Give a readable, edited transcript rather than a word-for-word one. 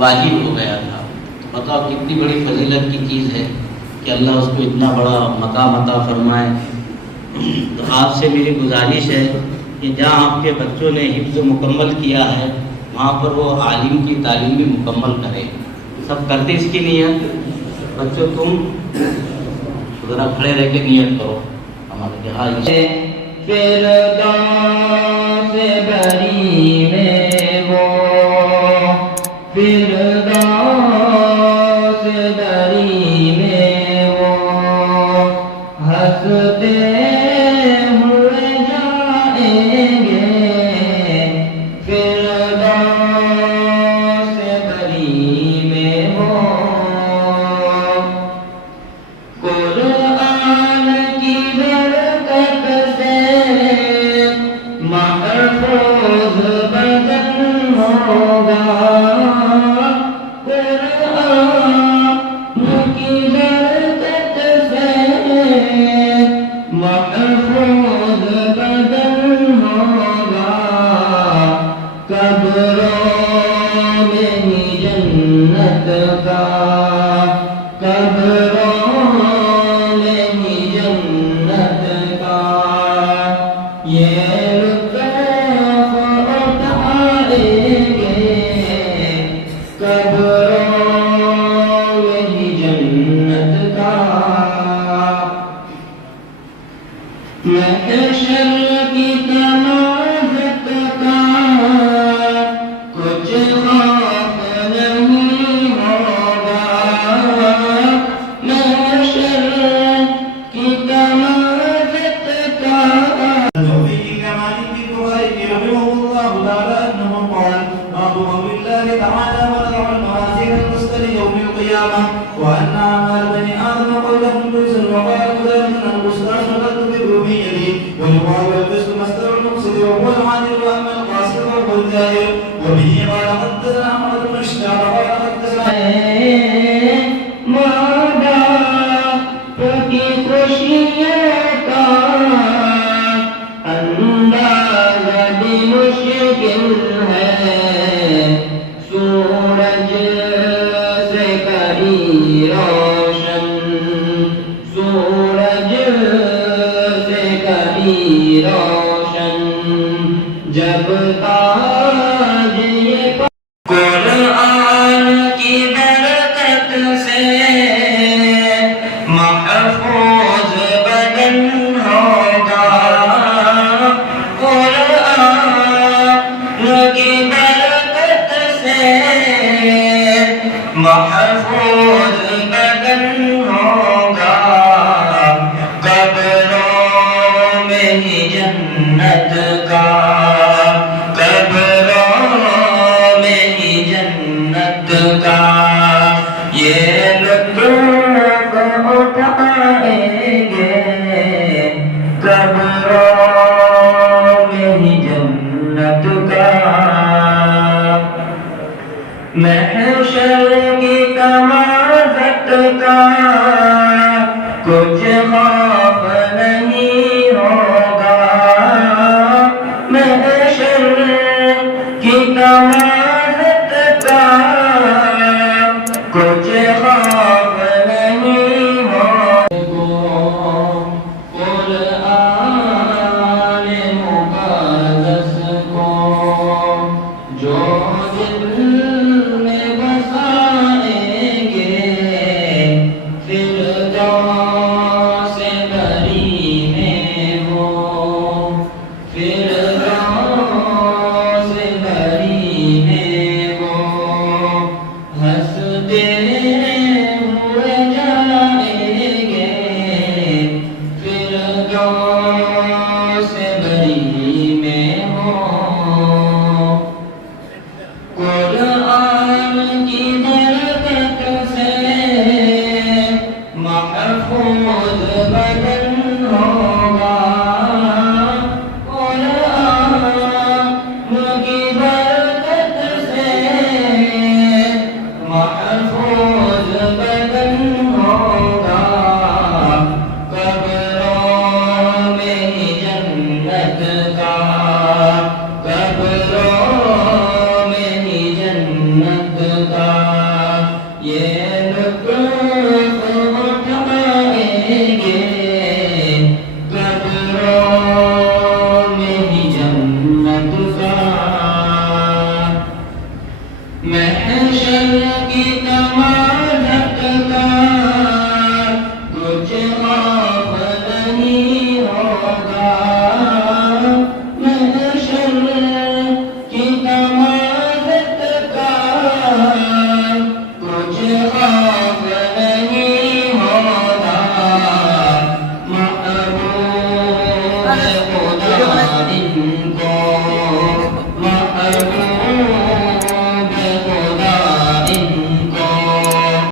واجب ہو گیا تھا. بتاؤ کتنی بڑی فضیلت کی چیز ہے کہ اللہ اس کو اتنا بڑا مقام عطا فرمائے. تو آپ سے میری گزارش ہے کہ جہاں آپ کے بچوں نے حفظ مکمل کیا ہے وہاں پر وہ عالم کی تعلیم بھی مکمل کریں. سب کرتے اس کی نیت. بچوں تم ذرا کھڑے رہ کے نیت کرو ہمارے جہاں فردوس بری میں وہ فردوس بری میں وہ ہنستے ہوئے جائیں گے. فردوس بری میں وہ قرآن کی برکت سے محفوظ بدن ہوگا. قرآن کی برکت سے محفوظ بدن ہوگا. قبروں میں ہی جنت کا قبروں میں ہی جنت کا یہ لطف اٹھائیں گے. قبروں میں ہی جنت کا محشر کی تمازت کا کچھ خوف نہیں ہوگا. محشر کی تمازت کا وفيه كما في البخاري رحمه الله تعالى انه قال باب قول الله تعالى ونضع الموازين القسط ليوم القيامه وان اعمال بني ادم كلهم توزن وقال مجاهد القسطاس وقد تبر بيده ويقال القسط مصدر المقصد وهو العادل واما القاصر وهو الجاهل. وبه قال حدثنا احمد بن اشتاق قال حدثنا مادا کی خوشیوں کا اندازہ بھی مشکل ہے. سورج سے کبھی روشن سورج سے کبھی روشن جب تاج یہ قرآن کی برکت سے محفوظ بدن ہوگا. قرآن کی برکت سے محفوظ بدن ہوگا. قبروں میں ہی جنت کا قبروں میں ہی جنت کا یہ لطف اٹھائیں گے. قبروں میں ہی جنت کا محشر کی تمازت کا کچھ خوف نہیں ہوگا. محشر کی تمازت کا کچھ خوف نہیں ہوگا. قرآن مقدس کو جو دل میں بسائیں گے فردوس بری میں وہ فردوس بری میں وہ ہنستے ہوئے جائیں گے. فردوس بری میں ہو قرآن کی